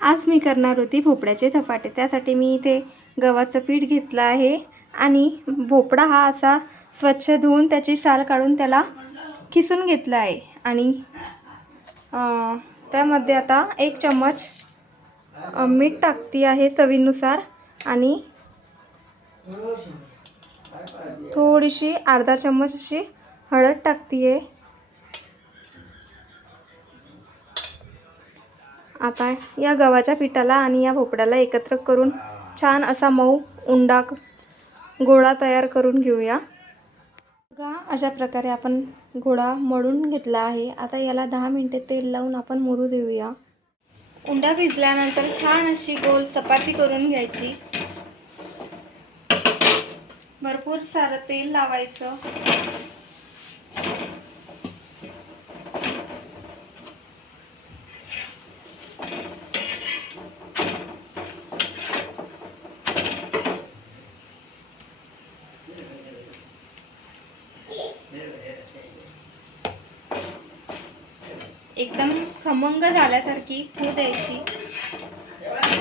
आज मी करणार होती भोपळ्याचे धपाटे। त्यासाठी मी इथे गव्हाचं पीठ घेतलं आहे आणि भोपळा हा असा स्वच्छ धुवून त्याची साल काढून त्याला किसून घेतला आहे आणि त्यामध्ये आता 1 चम्मच मीठ टाकते आहे चवीनुसार आणि थोडीशी अर्धा चम्मच अशी हळद टाकते आहे। आता या गव्हाच्या पिठाला आणि या भोपळ्याला एकत्र करून छान असा मऊ उंडा गोळा तयार करून घेऊया। बघा अशा प्रकारे आपण गोळा मळून घेतला आहे। आता याला 10 मिनिटे तेल लावून आपण मुरू देऊया। उंडा भिजल्यानंतर छान अशी गोल चपाती करून घ्यायची। भरपूर सारं तेल लावायचं। एकदम खमंग झाल्यासारखी होऊ द्यायची,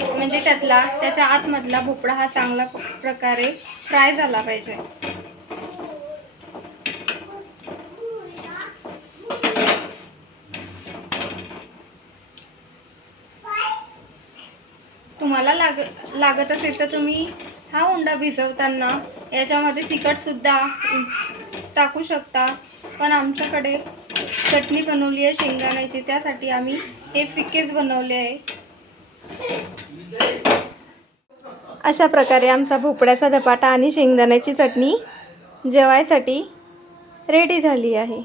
म्हणजे त्याच्या आतमधला भोपळा हा चांगला प्रकारे फ्राय झाला पाहिजे। तुम्हाला लागत असेल तर तुम्ही हा उंडा भिजवताना याच्यामध्ये तिखट सुद्धा टाकू शकता, पण आमच्याकडे चटणी बनवली आहे शेंगदाण्याची, त्यासाठी आम्ही हे फिकेच बनवले आहे। अशा प्रकारे आमचा भोपळ्याचा धपाटा आणि शेंगदाण्याची चटणी जेवायसाठी रेडी झाली आहे।